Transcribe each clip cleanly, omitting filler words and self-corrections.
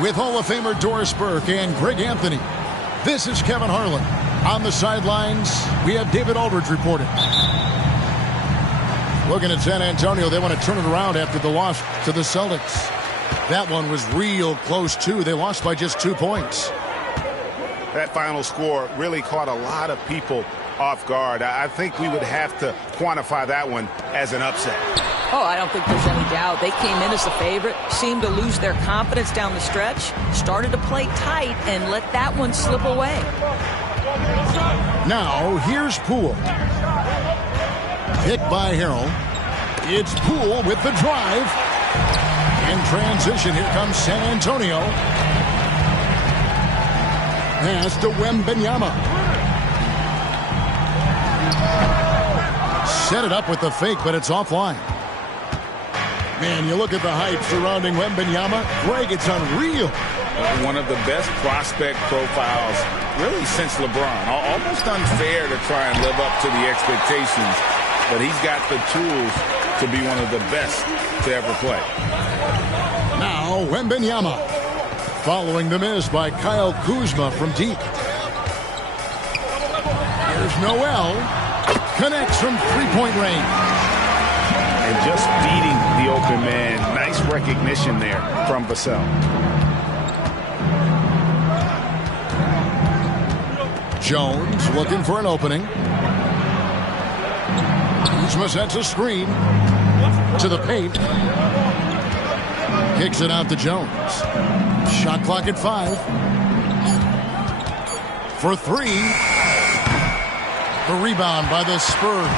With Hall of Famer Doris Burke and Greg Anthony, this is Kevin Harlan. On the sidelines, we have David Aldridge reporting. Looking at San Antonio, they want to turn it around after the loss to the Celtics. That one was real close, too. They lost by just 2 points. That final score really caught a lot of people off guard. I think we would have to quantify that one as an upset. Oh, I don't think there's any doubt. They came in as the favorite, seemed to lose their confidence down the stretch, started to play tight, and let that one slip away. Now, here's Poole. Picked by Harrell. It's Poole with the drive. In transition, here comes San Antonio. Pass to Wembanyama. Set it up with the fake, but it's offline. Man, you look at the hype surrounding Wembanyama. Greg, it's unreal. One of the best prospect profiles, really, since LeBron. Almost unfair to try and live up to the expectations, but he's got the tools to be one of the best to ever play. Now, Wembanyama. Following the miss by Kyle Kuzma from deep. Here's Noel. Connects from three-point range. And just beating the open man. Nice recognition there from Vassell. Jones looking for an opening. Kuzma sets a screen to the paint. Kicks it out to Jones. Shot clock at 5. For 3. The rebound by the Spurs.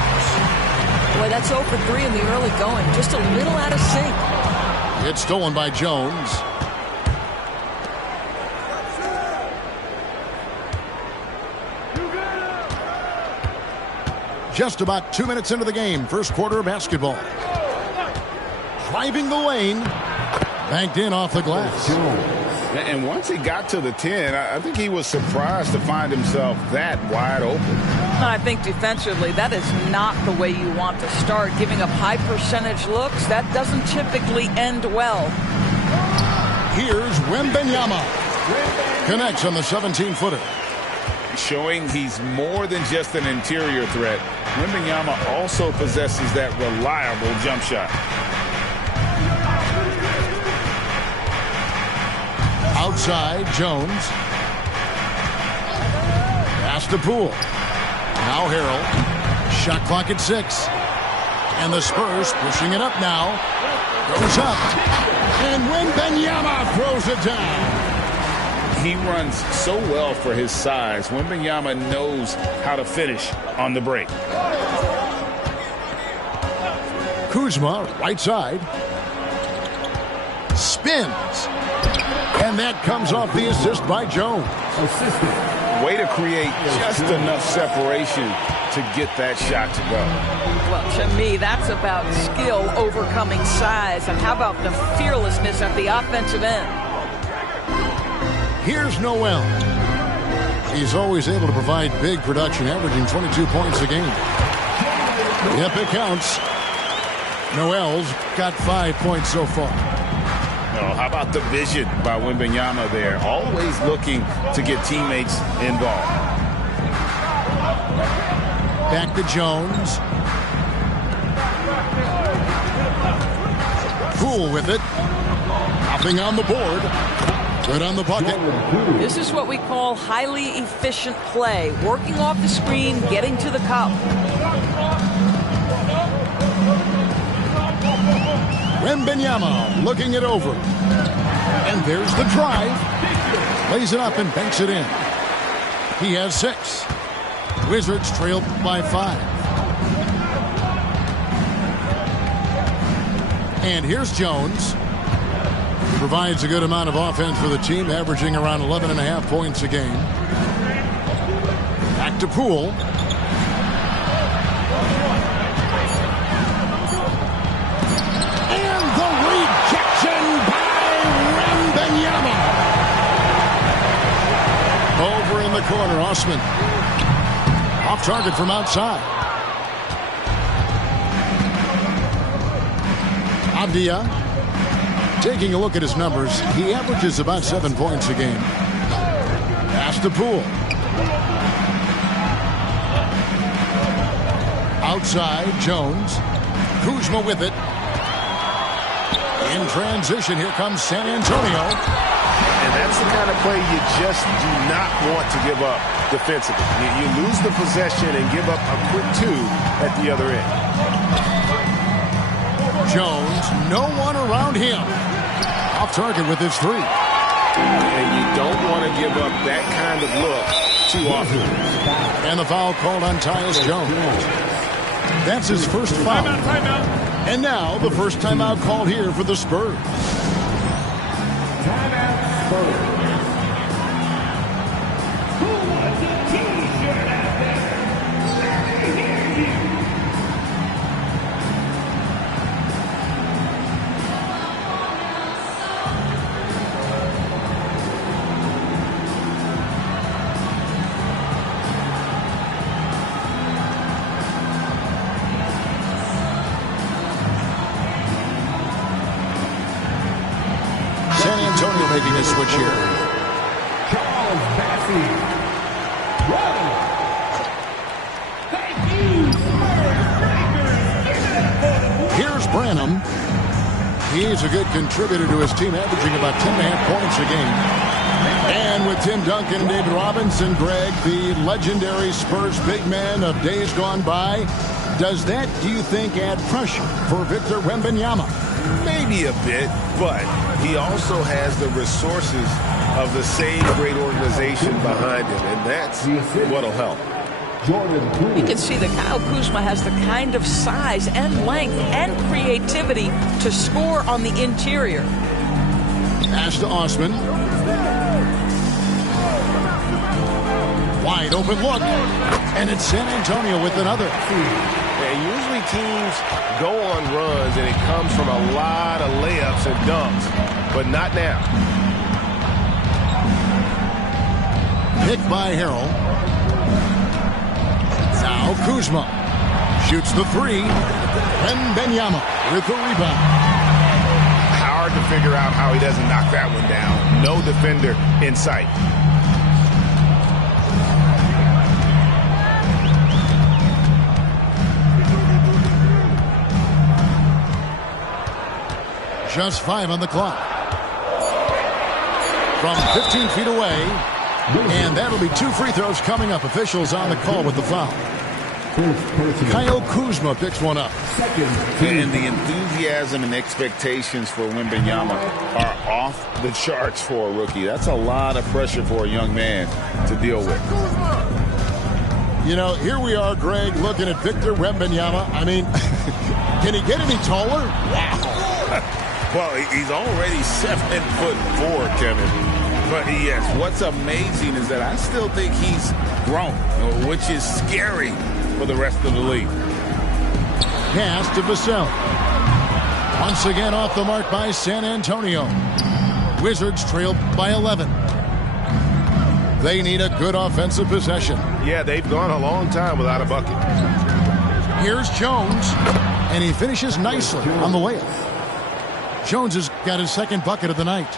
Boy, that's 0 for 3 in the early going. Just a little out of sync. It's stolen by Jones. Just about 2 minutes into the game. First quarter of basketball. Driving the lane. Banked in off the glass. And once he got to the 10, I think he was surprised to find himself that wide open. I think defensively, that is not the way you want to start. Giving up high percentage looks, that doesn't typically end well. Here's Wembanyama. Connects on the 17-footer. Showing he's more than just an interior threat. Wembanyama also possesses that reliable jump shot. Outside, Jones. Pass to Poole. Now Harrell. Shot clock at 6. And the Spurs pushing it up now. Goes up. And Wembanyama throws it down. He runs so well for his size. Wembanyama knows how to finish on the break. Kuzma, right side. Spins. And that comes off the assist by Jones. Way to create just enough separation to get that shot to go. Well, to me, that's about skill overcoming size. And how about the fearlessness at the offensive end? Here's Noel. He's always able to provide big production, averaging 22 points a game. Yep, it counts. Noel's got 5 points so far. Oh, how about the vision by Wembanyama there? Always looking to get teammates involved. Back to Jones. Poole with it. Hopping on the board. Good on the bucket. This is what we call highly efficient play. Working off the screen, getting to the cup. Wembanyama looking it over. And there's the drive. Lays it up and banks it in. He has 6. Wizards trailed by 5. And here's Jones. Provides a good amount of offense for the team, averaging around 11.5 points a game. Back to Poole. And the rejection by Wembanyama. Over in the corner, Osman. Off target from outside. Abdia. Taking a look at his numbers, he averages about 7 points a game. Pass to Poole. Outside, Jones. Kuzma with it. In transition, here comes San Antonio. And that's the kind of play you just do not want to give up defensively. You lose the possession and give up a quick 2 at the other end. Jones, no one around him. Off target with his 3. And you don't want to give up that kind of look too often. And the foul called on Tyus Jones. That's his first foul. Timeout. And now the first timeout called here for the Spurs. Timeout, Spurs. Who wants a T-shirt out there? Let me hear you. San Antonio making a switch here. Charles Bassey. Bravo. Thank you, Spurs. Here's Branham. He's a good contributor to his team, averaging about 10.5 points a game. And with Tim Duncan and David Robinson, Greg, the legendary Spurs big man of days gone by, does that, do you think, add pressure for Victor Wembanyama? Maybe a bit, but he also has the resources of the same great organization behind him, and that's what'll help. You can see that Kyle Kuzma has the kind of size and length and creativity to score on the interior. Pass to Osman. Wide open look. And it's San Antonio with another. And usually teams go on runs and it comes from a lot of layups and dunks, but not now. Picked by Harrell. Now Kuzma shoots the 3. Wembanyama with the rebound. Hard to figure out how he doesn't knock that one down. No defender in sight. Just 5 on the clock. From 15 feet away. And that'll be 2 free throws coming up. Officials on the call with the foul. Kyle Kuzma picks one up. And the enthusiasm and expectations for Wembanyama are off the charts for a rookie. That's a lot of pressure for a young man to deal with. You know, here we are, Greg, looking at Victor Wembanyama. I mean, can he get any taller? Wow. Well, he's already 7'4", Kevin. But yes, what's amazing is that I still think he's grown, which is scary for the rest of the league. Pass to Vassell. Once again off the mark by San Antonio. Wizards trail by 11. They need a good offensive possession. Yeah, they've gone a long time without a bucket. Here's Jones, and he finishes nicely on the layup. Jones has got his second bucket of the night.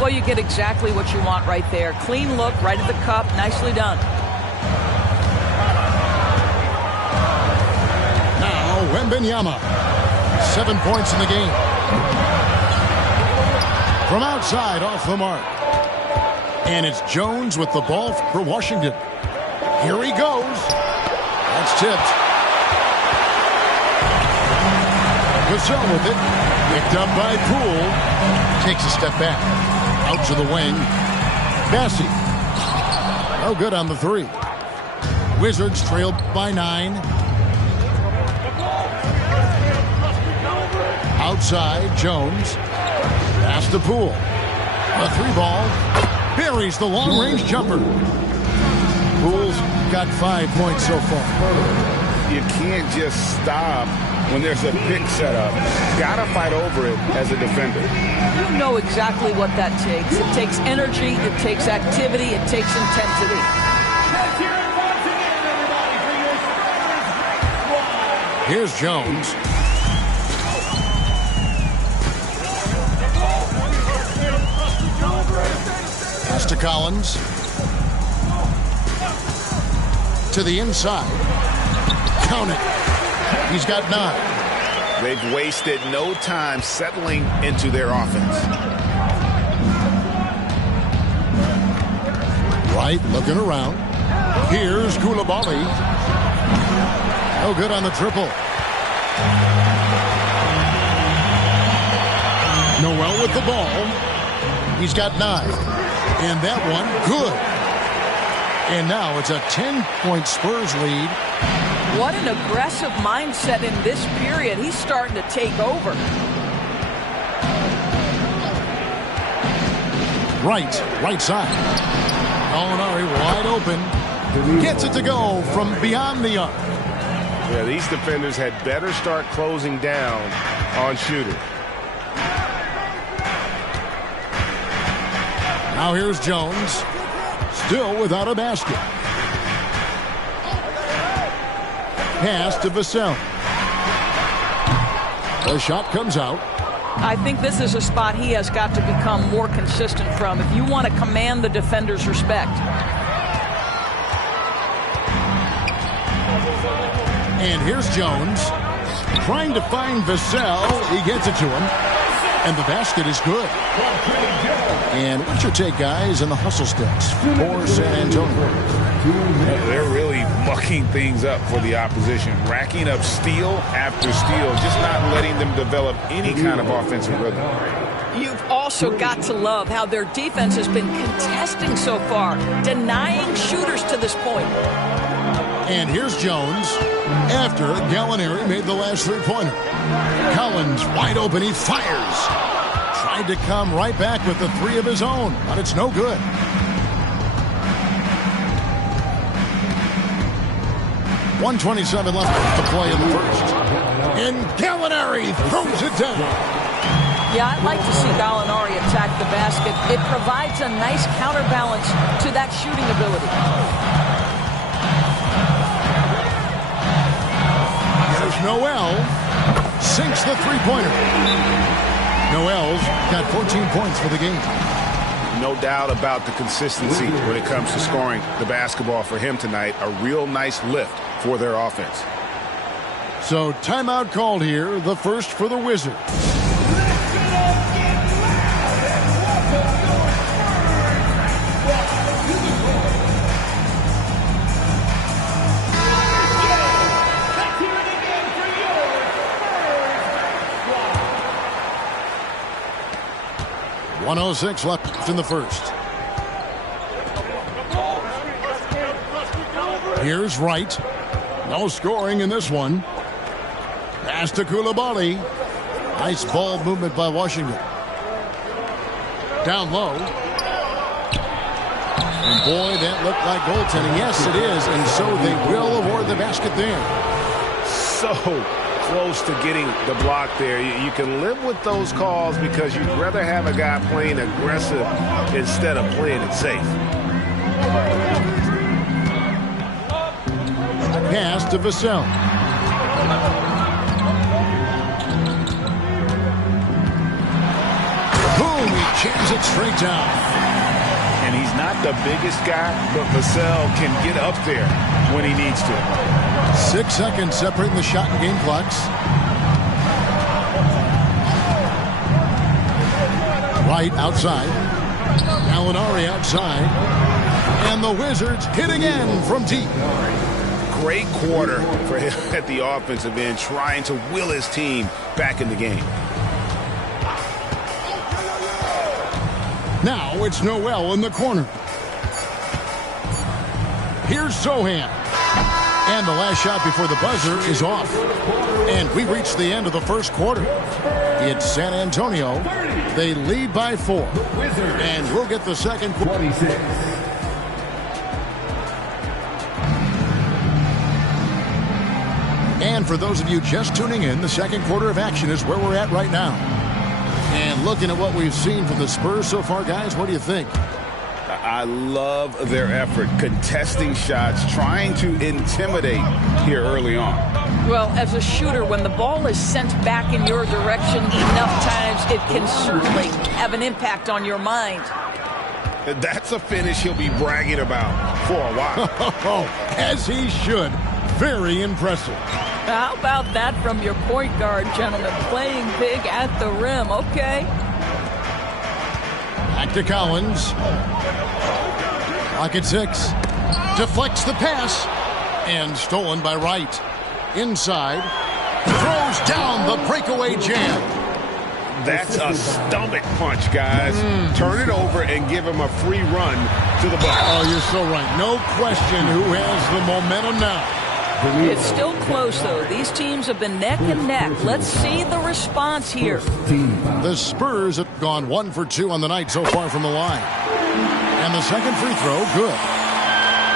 Well, you get exactly what you want right there. Clean look, right at the cup, nicely done. Now, Wembanyama. 7 points in the game. From outside, off the mark. And it's Jones with the ball for Washington. Here he goes. That's tipped. Vassell with it. Picked up by Poole. Takes a step back. Out to the wing. Bassey. No good on the 3. Wizards trail by 9. Outside, Jones. Pass to Poole. A 3 ball. Buries the long-range jumper. Poole's got 5 points so far. You can't just stop when there's a pick set up. Gotta fight over it as a defender. You know exactly what that takes. It takes energy, it takes activity, it takes intensity. Here's Jones. Collins. To the inside. Count it. He's got 9. They've wasted no time settling into their offense. Right, looking around. Here's Koulibaly. No good on the triple. Noel with the ball. He's got 9. And that one, good. And now it's a 10-point Spurs lead. What an aggressive mindset in this period. He's starting to take over. Right side. Gallinari wide open. Gets it to go from beyond the arc. Yeah, these defenders had better start closing down on shooter. Now here's Jones. Still without a basket. Pass to Vassell. The shot comes out. I think this is a spot he has got to become more consistent from if you want to command the defender's respect. And here's Jones. Trying to find Vassell. He gets it to him. And the basket is good. And what's your take, guys, in the hustle steps for San Antonio? They're really mucking things up for the opposition, racking up steal after steal, just not letting them develop any kind of offensive rhythm. You've also got to love how their defense has been contesting so far, denying shooters to this point. And here's Jones after Gallinari made the last three-pointer. Collins wide open. He fires. Tried to come right back with the 3 of his own, but it's no good. .127 left to play in the first. And Gallinari throws it down. Yeah, I'd like to see Gallinari attack the basket. It provides a nice counterbalance to that shooting ability. There's Noel. Sinks the three-pointer. Noel's got 14 points for the game. No doubt about the consistency when it comes to scoring the basketball for him tonight. A real nice lift for their offense. So timeout called here, the first for the Wizards. .106 left in the first. Here's Wright. No scoring in this one. Pass to Koulibaly. Nice ball movement by Washington. Down low. And boy, that looked like goaltending. Yes, it is. And so they will award the basket there. So close to getting the block there. You can live with those calls because you'd rather have a guy playing aggressive instead of playing it safe. Pass to Vassell. Boom! He jams it straight down. And he's not the biggest guy, but Vassell can get up there when he needs to. 6 seconds separating the shot and game clocks. Right outside. Gallinari outside. And the Wizards hit again from deep. Great quarter for him at the offensive end, trying to will his team back in the game. Now it's Noel in the corner. Here's Sohan. And the last shot before the buzzer is off. And we reach the end of the first quarter. It's San Antonio. They lead by 4. And we'll get the second quarter. 26. And for those of you just tuning in, the second quarter of action is where we're at right now. And looking at what we've seen from the Spurs so far, guys, what do you think? I love their effort, contesting shots, trying to intimidate here early on. Well, as a shooter, when the ball is sent back in your direction enough times, it can certainly have an impact on your mind. That's a finish he'll be bragging about for a while. As he should. Very impressive. How about that from your point guard, gentlemen? Playing big at the rim. Okay. Back to Collins. Clock at 6. Deflects the pass. And stolen by Wright. Inside. Throws down the breakaway jam. That's a stomach punch, guys. Turn it over and give him a free run to the bucket. Oh, you're so right. No question who has the momentum now. It's still close, though. These teams have been neck and neck. Let's see the response here. The Spurs have gone 1 for 2 on the night so far from the line. And the second free throw, good.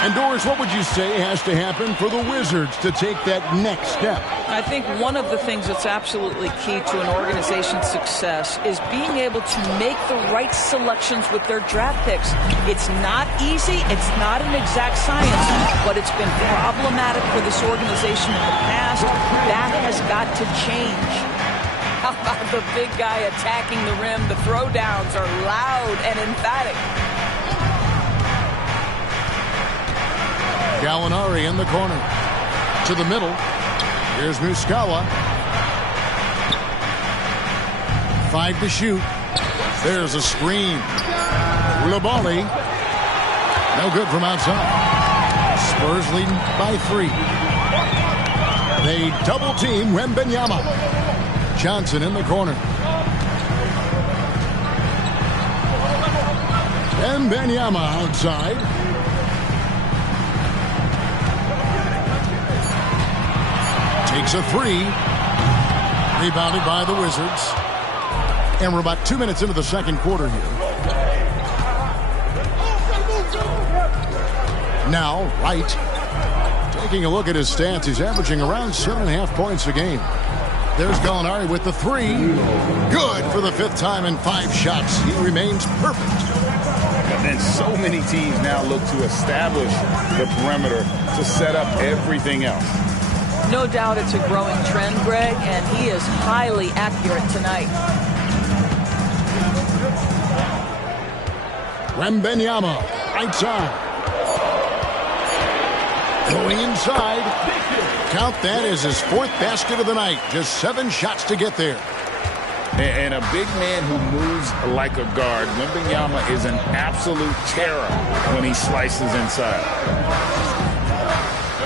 And Doris, what would you say has to happen for the Wizards to take that next step? I think one of the things that's absolutely key to an organization's success is being able to make the right selections with their draft picks. It's not easy. It's not an exact science, but it's been problematic for this organization in the past. That has got to change. How about the big guy attacking the rim? The throwdowns are loud and emphatic. Gallinari in the corner. To the middle. Here's Muscala. 5 to shoot. There's a screen. Koulibaly. No good from outside. Spurs leading by 3. They double team Wembanyama. Johnson in the corner. Wembanyama outside. Takes a 3. Rebounded by the Wizards. And we're about 2 minutes into the second quarter here. Now, Wright. Taking a look at his stats, he's averaging around 7.5 points a game. There's Gallinari with the 3. Good for the 5th time in 5 shots. He remains perfect. And so many teams now look to establish the perimeter to set up everything else. No doubt it's a growing trend, Greg, and he is highly accurate tonight. Wembanyama, right side. Going inside. Count that as his 4th basket of the night. Just 7 shots to get there. And a big man who moves like a guard. Wembanyama is an absolute terror when he slices inside.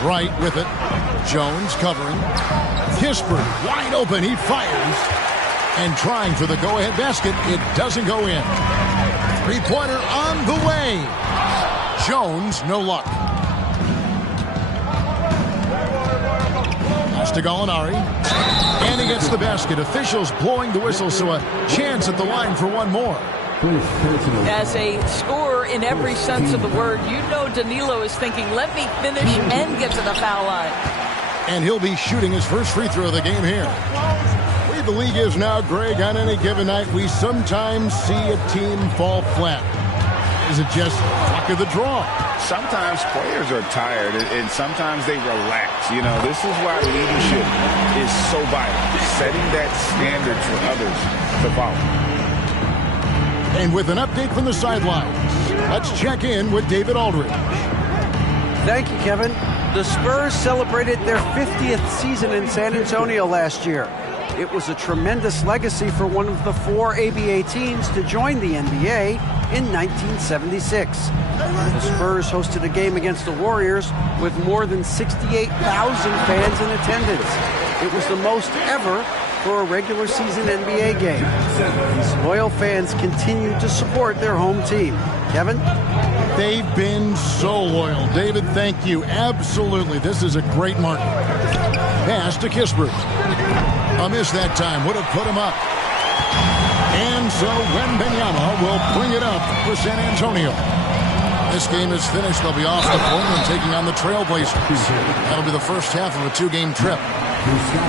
Right with it. Jones covering. Kispert wide open. He fires. And trying for the go-ahead basket. It doesn't go in. 3-pointer on the way. Jones, no luck. Pass to Gallinari. And he gets the basket. Officials blowing the whistle, so a chance at the line for one more. As a scorer in every sense of the word, you know Danilo is thinking, let me finish and get to the foul line. And he'll be shooting his first free throw of the game here. The way the league is now, Greg, on any given night, we sometimes see a team fall flat. Is it just luck of the draw? Sometimes players are tired, and sometimes they relax. You know, this is why leadership is so vital, setting that standard for others to follow. And with an update from the sidelines, let's check in with David Aldridge. Thank you, Kevin. The Spurs celebrated their 50th season in San Antonio last year. It was a tremendous legacy for one of the 4 ABA teams to join the NBA in 1976. The Spurs hosted a game against the Warriors with more than 68,000 fans in attendance. It was the most ever for a regular season NBA game. These loyal fans continue to support their home team. Kevin? They've been so loyal. David, thank you. Absolutely. This is a great market. Pass to Kispert. A miss that time. Would have put him up. And so Wembanyama will bring it up for San Antonio. This game is finished. They'll be off to Portland taking on the Trailblazers. That'll be the first half of a 2-game trip.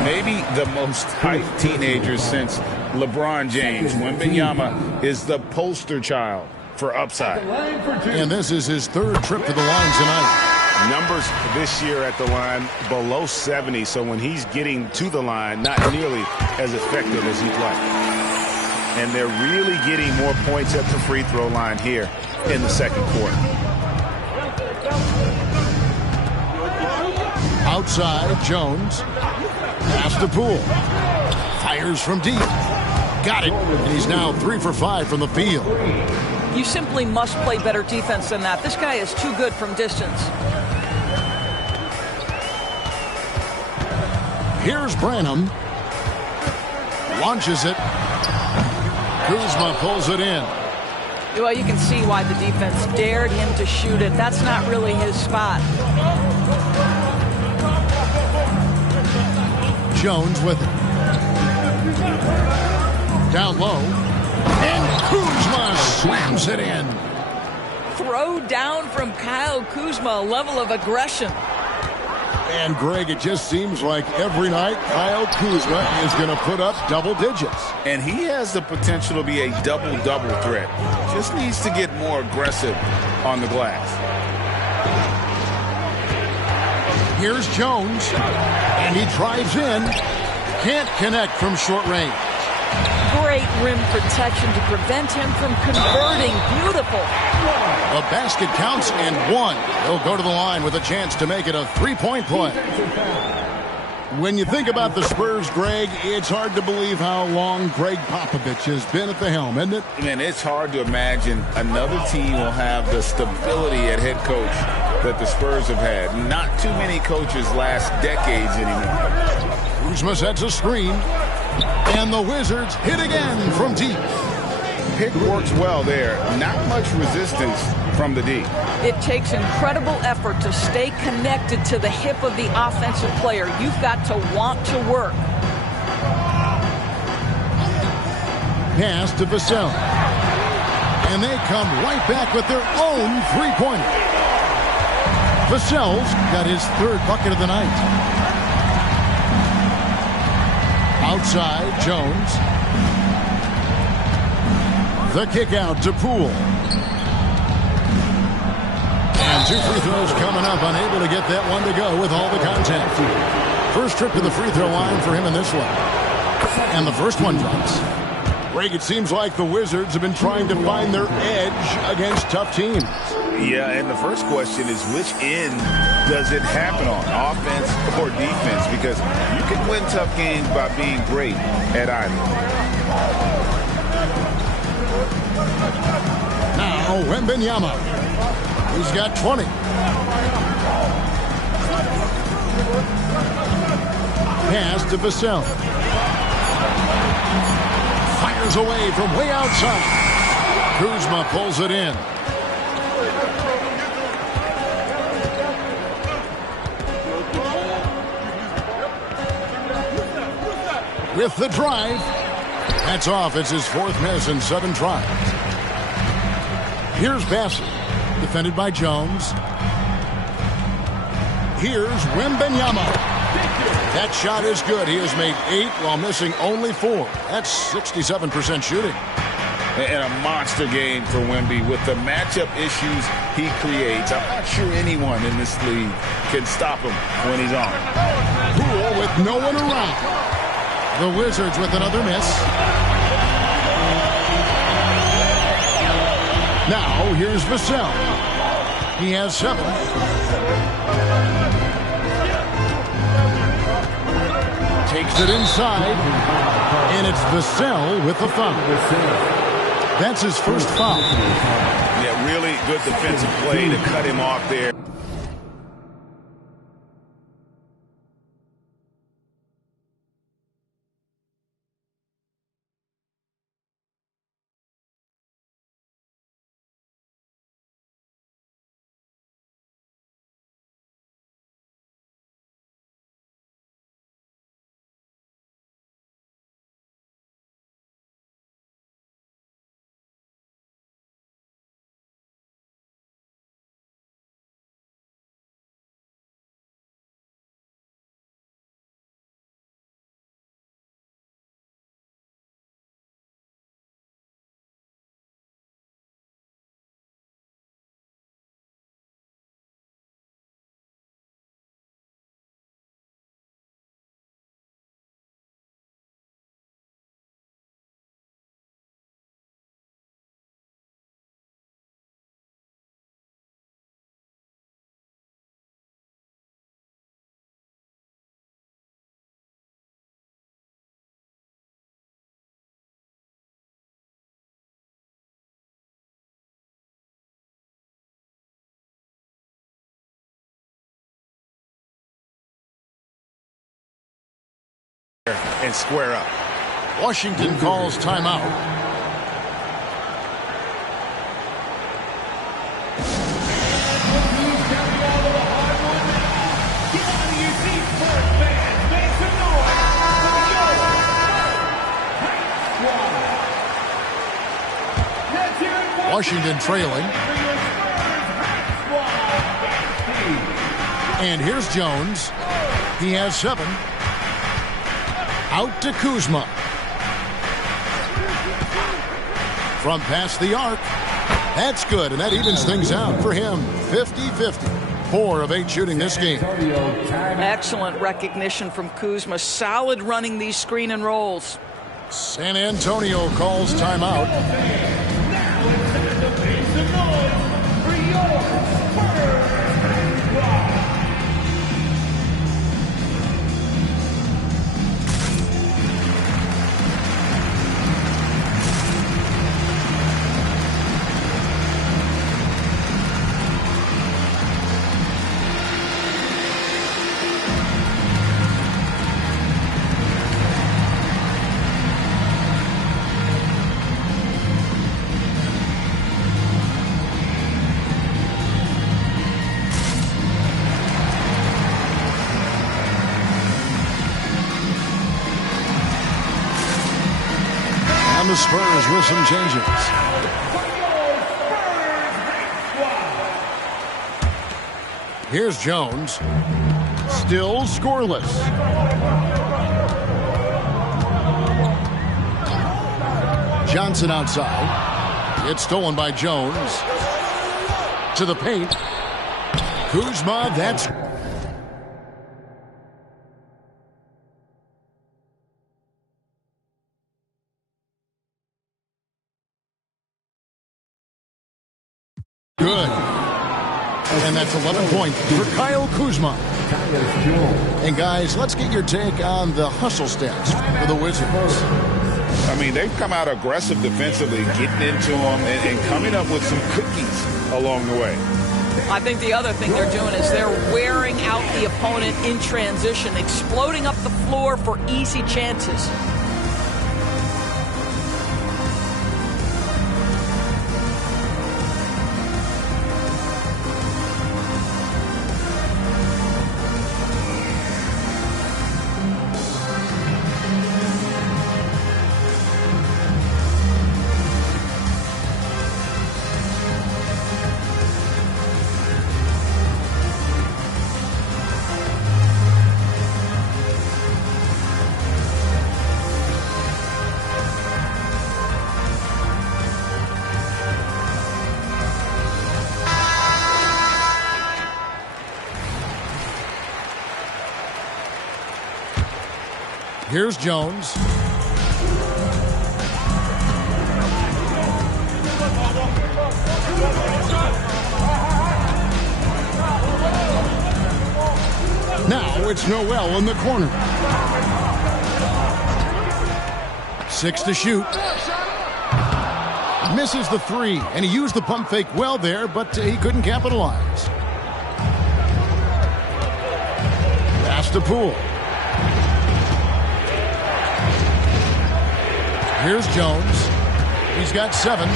Maybe the most hyped teenager since LeBron James. Wembanyama is the poster child for upside. And this is his 3rd trip to the line tonight. Numbers this year at the line below 70, so when he's getting to the line, not nearly as effective as he'd like. and they're really getting more points at the free throw line here in the second quarter. Outside, Jones. Pass to Poole. Fires from deep. Got it. And he's now 3 for 5 from the field. You simply must play better defense than that. This guy is too good from distance. Here's Branham. Launches it. Kuzma pulls it in. Well, you can see why the defense dared him to shoot it. That's not really his spot. Jones with it. Down low. And Kuzma slams it in. Throw down from Kyle Kuzma, a level of aggression. And, Greg, it just seems like every night Kyle Kuzma is going to put up double digits. And he has the potential to be a double-double threat. Just needs to get more aggressive on the glass. Here's Jones. And he drives in. Can't connect from short range. Great rim protection to prevent him from converting. Beautiful. The basket counts and one. He'll go to the line with a chance to make it a three-point play. When you think about the Spurs, Greg, it's hard to believe how long Greg Popovich has been at the helm, isn't it? Man, it's hard to imagine another team will have the stability at head coach that the Spurs have had. Not too many coaches last decades anymore. Kuzma sets a screen. And the Wizards hit again from deep. Pick works well there. Not much resistance from the D. It takes incredible effort to stay connected to the hip of the offensive player. You've got to want to work. Pass to Vassell. And they come right back with their own three-pointer. Vassell's got his third bucket of the night. Outside, Jones. The kick out to Poole. And 2 free throws coming up. Unable to get that one to go with all the contact. First trip to the free throw line for him in this one. And the first one drops. Greg, it seems like the Wizards have been trying to find their edge against tough teams. Yeah, and the first question is which end does it happen on, offense or defense? Because you can win tough games by being great at either. Now, Wembanyama. He's got 20. Pass to Vassell. Fires away from way outside. Kuzma pulls it in. With the drive. That's off. It's his fourth miss in 7 tries. Here's Bassett. Defended by Jones. Here's Wembanyama. That shot is good. He has made 8 while missing only 4. That's 67% shooting. And a monster game for Wemby with the matchup issues he creates. I'm not sure anyone in this league can stop him when he's on. Poole with no one around. The Wizards with another miss. Now here's Vassell. He has 7. Takes it inside. And it's Vassell with the foul. That's his first foul. Yeah, really good defensive play to cut him off there. and square up. Washington calls timeout. Washington trailing. And here's Jones. He has 7. Out to Kuzma. From past the arc. That's good, and that evens things out for him. 50-50. 4 of 8 shooting this game. Excellent recognition from Kuzma. Solid running these screen and rolls. San Antonio calls timeout. The Spurs with some changes. Here's Jones. Still scoreless. Johnson outside. It's stolen by Jones. To the paint. Kuzma, that's... good. And that's 11 points for Kyle Kuzma. And guys, let's get your take on the hustle stats for the Wizards. I mean, they've come out aggressive defensively, getting into them and coming up with some cookies along the way. I think the other thing they're doing is they're wearing out the opponent in transition, exploding up the floor for easy chances. Here's Jones. Now it's Noel in the corner. 6 to shoot. Misses the 3, and he used the pump fake well there, but he couldn't capitalize. Pass to Poole. Here's Jones. He's got 7.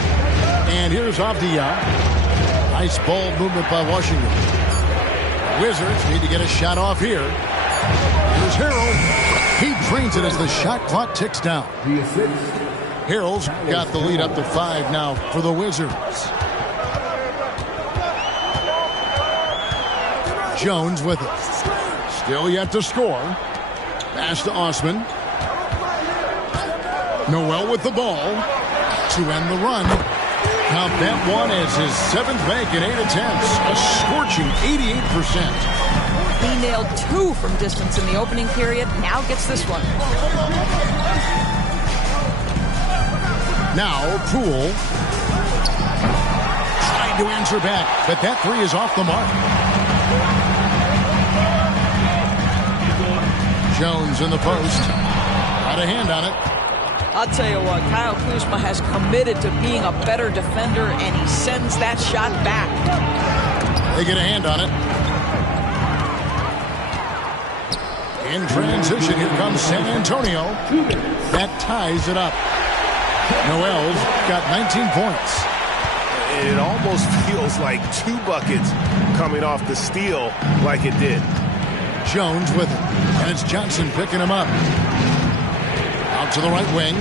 And here's Avdia. Nice ball movement by Washington. Wizards need to get a shot off here. Here's Harrell. He drains it as the shot clock ticks down. Harrell's got the lead up to 5 now for the Wizards. Jones with it. Still yet to score. Pass to Osman. Noel with the ball to end the run. Count that one as his 7th make at 8 attempts. A scorching 88%. He nailed 2 from distance in the opening period. Now gets this one. Now Poole trying to answer back, but that 3 is off the mark. Jones in the post. Got a hand on it. I'll tell you what, Kyle Kuzma has committed to being a better defender, and he sends that shot back. They get a hand on it. In transition, here comes San Antonio. That ties it up. Noel's got 19 points. It almost feels like 2 buckets coming off the steal like it did. Jones with it. And it's Johnson picking him up. Out to the right wing.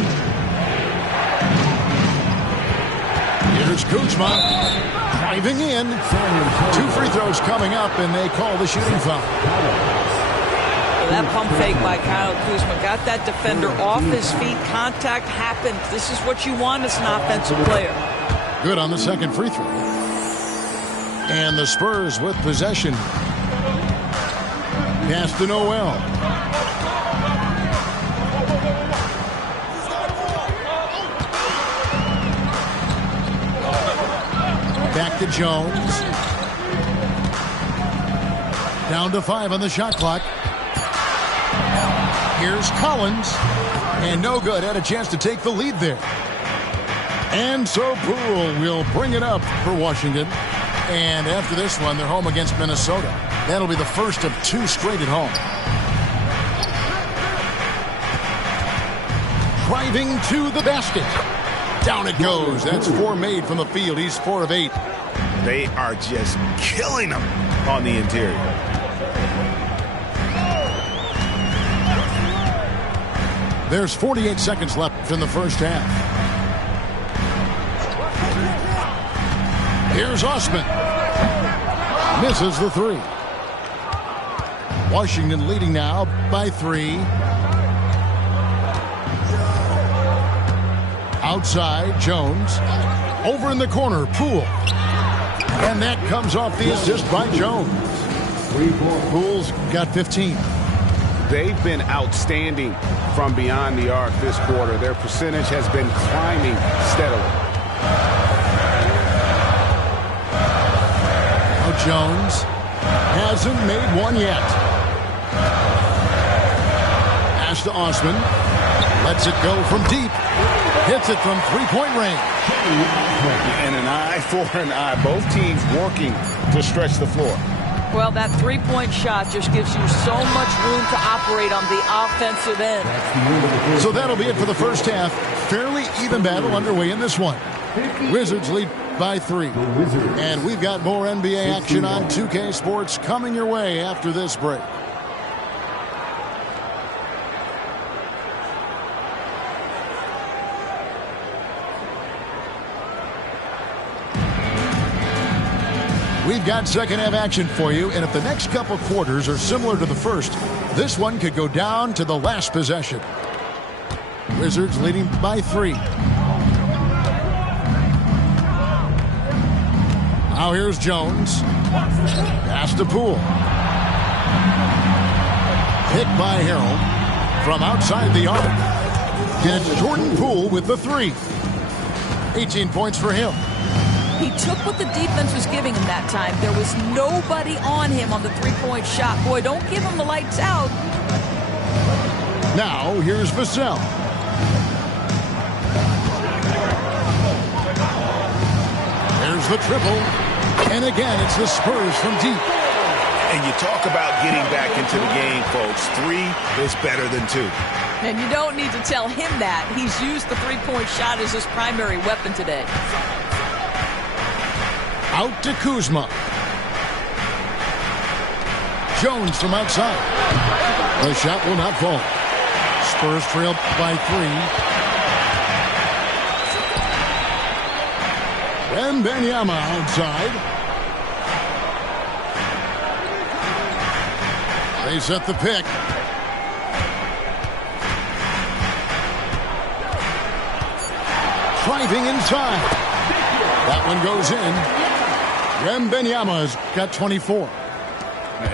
Here's Kuzma. Driving in. 2 free throws coming up, and they call the shooting foul. That pump fake by Kyle Kuzma got that defender off his feet. Contact happened. This is what you want as an offensive player. Good on the second free throw. And the Spurs with possession. Pass to Noel. Back to Jones. Down to 5 on the shot clock. Here's Collins. And no good. Had a chance to take the lead there. And so Poole will bring it up for Washington. And after this one, they're home against Minnesota. That'll be the first of 2 straight at home. Driving to the basket. Down it goes. That's 4 made from the field. He's 4 of 8. They are just killing them on the interior. There's 48 seconds left in the first half. Here's Osman. Misses the 3. Washington leading now by 3. Outside, Jones. Over in the corner, Poole. And that comes off the assist by Jones. Poole's got 15. They've been outstanding from beyond the arc this quarter. Their percentage has been climbing steadily. Now Jones hasn't made one yet. Pass to Osman. Lets it go from deep. Hits it from 3-point range. And an eye for an eye. Both teams working to stretch the floor. Well, that 3-point shot just gives you so much room to operate on the offensive end. So that'll be it for the first half. Fairly even battle underway in this one. Wizards lead by 3. And we've got more NBA action on 2K Sports coming your way after this break. We've got second half action for you, and if the next couple quarters are similar to the first, this one could go down to the last possession. Wizards leading by 3. Now here's Jones. Pass to Poole. Hit by Harrell from outside the arc. And it's Jordan Poole with the 3. 18 points for him. He took what the defense was giving him that time. There was nobody on him on the 3-point shot. Boy, don't give him the lights out. Now, here's Vassell. There's the triple. And again, it's the Spurs from deep. And you talk about getting back into the game, folks. 3 is better than 2. And you don't need to tell him that. He's used the 3-point shot as his primary weapon today. Out to Kuzma. Jones from outside. The shot will not fall. Spurs trail by 3. Wembanyama outside. They set the pick. Driving inside. That one goes in. Wembanyama's got 24.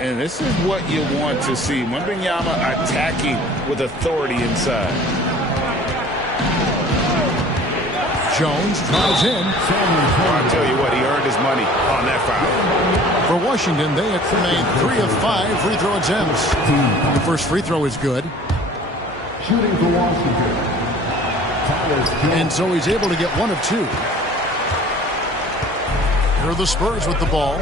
And this is what you want to see. Wembanyama attacking with authority inside. Jones drives in. I'll tell you what, he earned his money on that foul. For Washington, they have made 3 of 5 free throw attempts. The first free throw is good. Shooting for Washington. And so he's able to get 1 of 2. Here are the Spurs with the ball.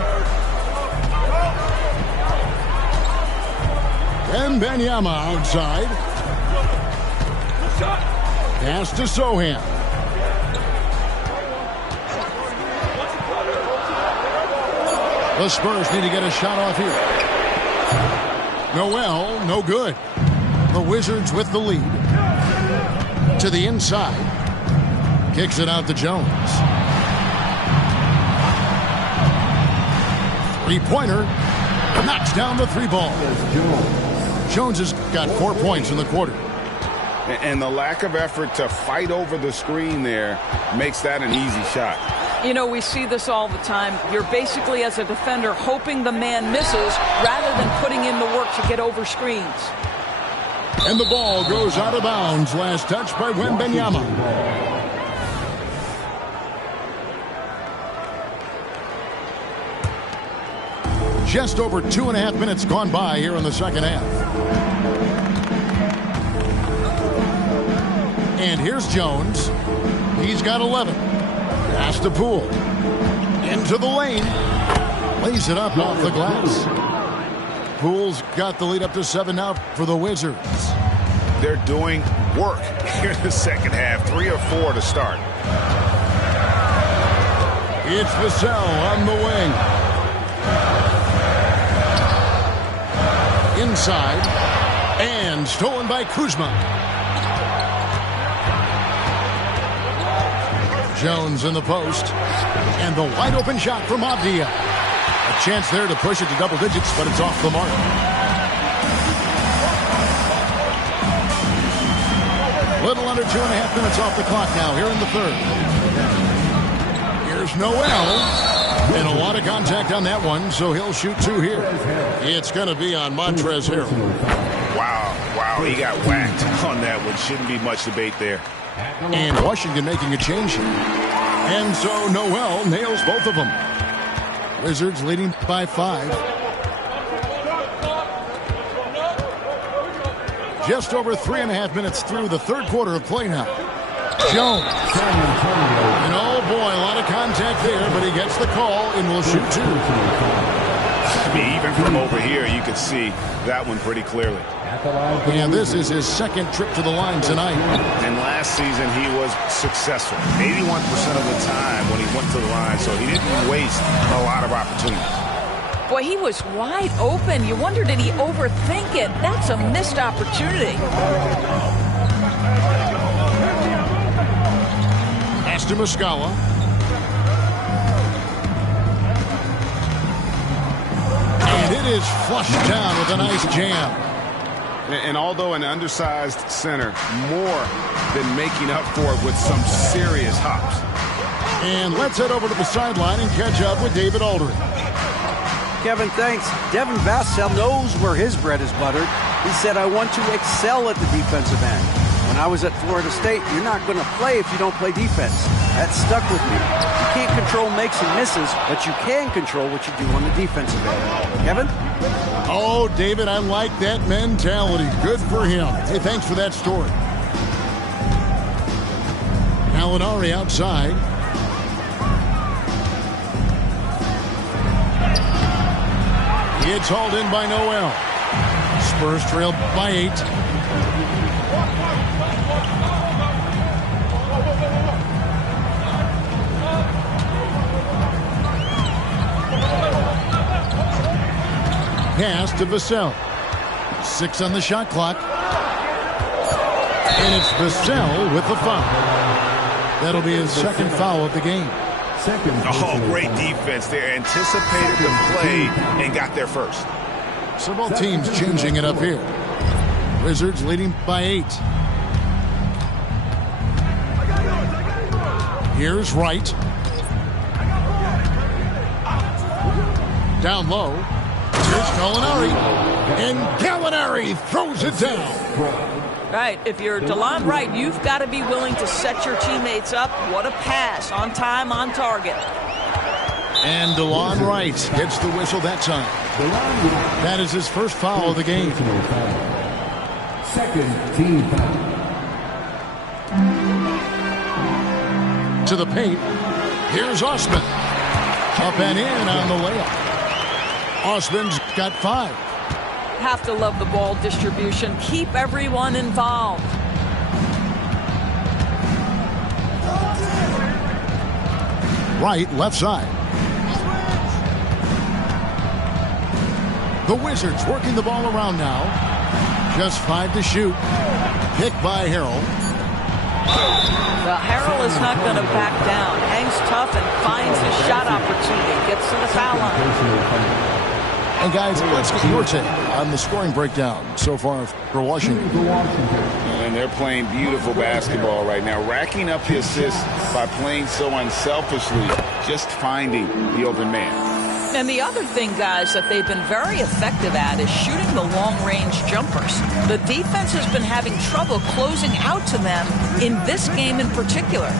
Wembanyama outside. Pass to Sohan. The Spurs need to get a shot off here. Noel, no good. The Wizards with the lead. To the inside. Kicks it out to Jones. Three-pointer. Knocks down the three ball. Jones has got 4 points in the quarter. And the lack of effort to fight over the screen there makes that an easy shot. You know, we see this all the time. You're basically, as a defender, hoping the man misses rather than putting in the work to get over screens. And the ball goes out of bounds. Last touch by Wembanyama. Just over 2.5 minutes gone by here in the second half. And here's Jones. He's got 11. Pass to Poole. Into the lane. Lays it up off the glass. Poole's got the lead up to 7 now for the Wizards. They're doing work here in the second half. 3 or 4 to start. It's Vassell on the wing. Inside. And stolen by Kuzma. Jones in the post. And the wide open shot from Avdia. A chance there to push it to double digits, but it's off the mark. Little under 2.5 minutes off the clock now here in the third. Here's Noel. And a lot of contact on that one, so he'll shoot 2 here. It's going to be on Montrezl Harrell. Wow, he got whacked on that one. Shouldn't be much debate there. And Washington making a change here. And so Noel nails both of them. Wizards leading by 5. Just over 3.5 minutes through the third quarter of play now. Jones. And oh boy, a lot of contact there, but he gets the call and will shoot 2. I mean, even from over here, you can see that one pretty clearly. And this is his second trip to the line tonight. And last season, he was successful 81% of the time when he went to the line, so he didn't waste a lot of opportunities. Boy, he was wide open. You wonder, did he overthink it? That's a missed opportunity. Pass to Muscala. And it is flushed down with a nice jam. And although an undersized center, more than making up for it with some serious hops. And let's head over to the sideline and catch up with David Aldridge. Kevin, thanks. Devin Vassell knows where his bread is buttered. He said, I want to excel at the defensive end. When I was at Florida State, you're not going to play if you don't play defense. That stuck with me. You can't control makes and misses, but you can control what you do on the defensive end. Kevin? Oh, David, I like that mentality. Good for him. Hey, thanks for that story. Gallinari outside. It's hauled in by Noel. Spurs trail by 8. Pass to Vassell. 6 on the shot clock. And it's Vassell with the foul. That'll be his second foul of the game. Oh, great defense there. Anticipated the play and got there first. So both teams changing it up here. Wizards leading by 8. Here's Wright. Down low. Here's Gallinari. And Gallinari throws it down. Right, if you're DeLon Wright, you've got to be willing to set your teammates up. What a pass, on time, on target. And DeLon Wright gets the whistle that time. That is his first foul of the game. Second team foul. To the paint. Here's Osman. Up and in on the layup. Osman's got 5. have to love the ball distribution. Keep everyone involved. Right, left side. The Wizards working the ball around now. Just 5 to shoot. Picked by Harrell. Well, Harrell is not going to back down. Hangs tough and finds the shot opportunity. Gets to the foul line. And guys, let's get your take on the scoring breakdown so far for Washington. And they're playing beautiful basketball right now, racking up the assists by playing so unselfishly, just finding the open man. And the other thing, guys, that they've been very effective at is shooting the long-range jumpers. The defense has been having trouble closing out to them in this game in particular.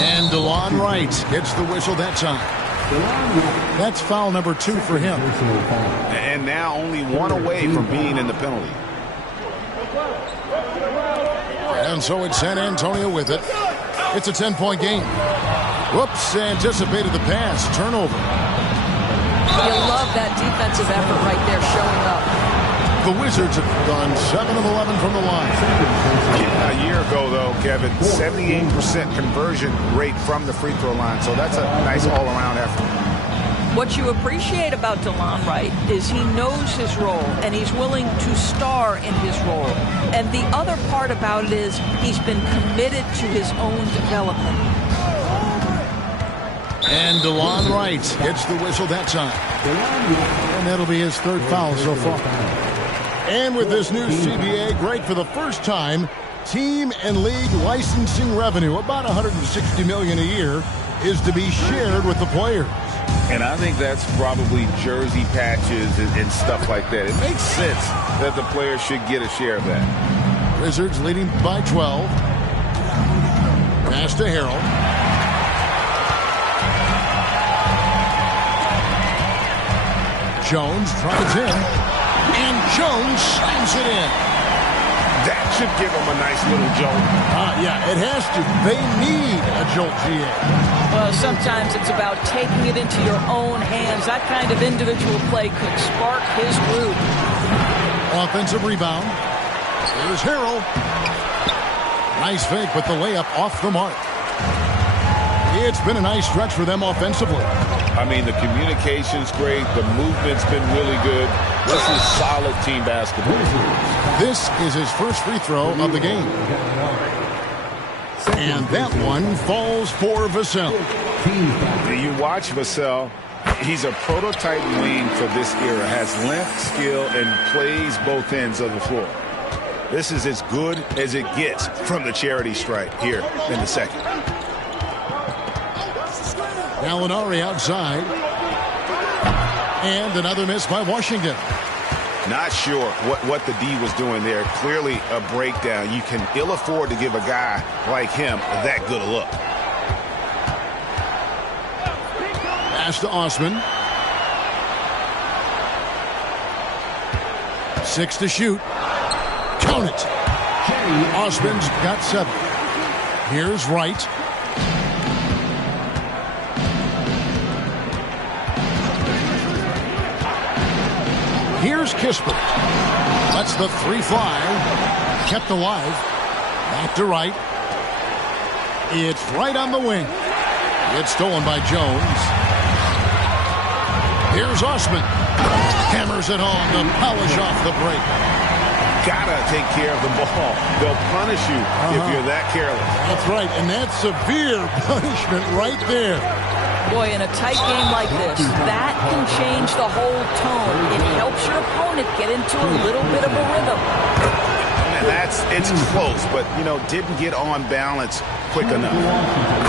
And DeLon Wright gets the whistle that time. That's foul number 2 for him. And now only 1 away from being in the penalty. And so it's San Antonio with it. It's a 10-point game. Whoops, anticipated the pass. Turnover. You love that defensive effort right there showing up. The Wizards have gone 7 of 11 from the line. A year ago, though, Kevin, 78% conversion rate from the free throw line. So that's a nice all-around effort. What you appreciate about DeLon Wright is he knows his role, and he's willing to star in his role. And the other part about it is he's been committed to his own development. And DeLon Wright gets the whistle that time. And that'll be his 3rd foul so far. And with this new CBA, great for the first time, team and league licensing revenue, about $160 million a year, is to be shared with the players. And I think that's probably jersey patches and stuff like that. It makes sense that the players should get a share of that. Wizards leading by 12. Pass to Harrell. Jones tries in. And Jones slams it in. That should give them a nice little jolt. Yeah, it has to. They need a jolt, GA. Well, sometimes it's about taking it into your own hands. That kind of individual play could spark his groove. Offensive rebound. Here's Harrell. Nice fake, but the layup off the mark. It's been a nice stretch for them offensively. I mean, the communication's great. The movement's been really good. This is solid team basketball. This is his first free throw of the game. And that one falls for Vassell. You watch Vassell. He's a prototype wing for this era. Has length, skill, and plays both ends of the floor. This is as good as it gets from the charity stripe here in the second. Gallinari outside. And another miss by Washington. Not sure what the D was doing there. Clearly a breakdown. You can ill afford to give a guy like him that good a look. Pass to Osman. 6 to shoot. Count it. Osman's got 7. Here's Wright. Here's Kispert. Lets the 3 fly. Kept alive. Back to Wright. It's right on the wing. It's stolen by Jones. Here's Osman. Hammers it home to polish off the break. Gotta take care of the ball. They'll punish you if you're that careless. That's right, and that's severe punishment right there. Boy, in a tight game like this, that can change the whole tone. It helps your opponent get into a little bit of a rhythm. And it's close, but, didn't get on balance quick enough.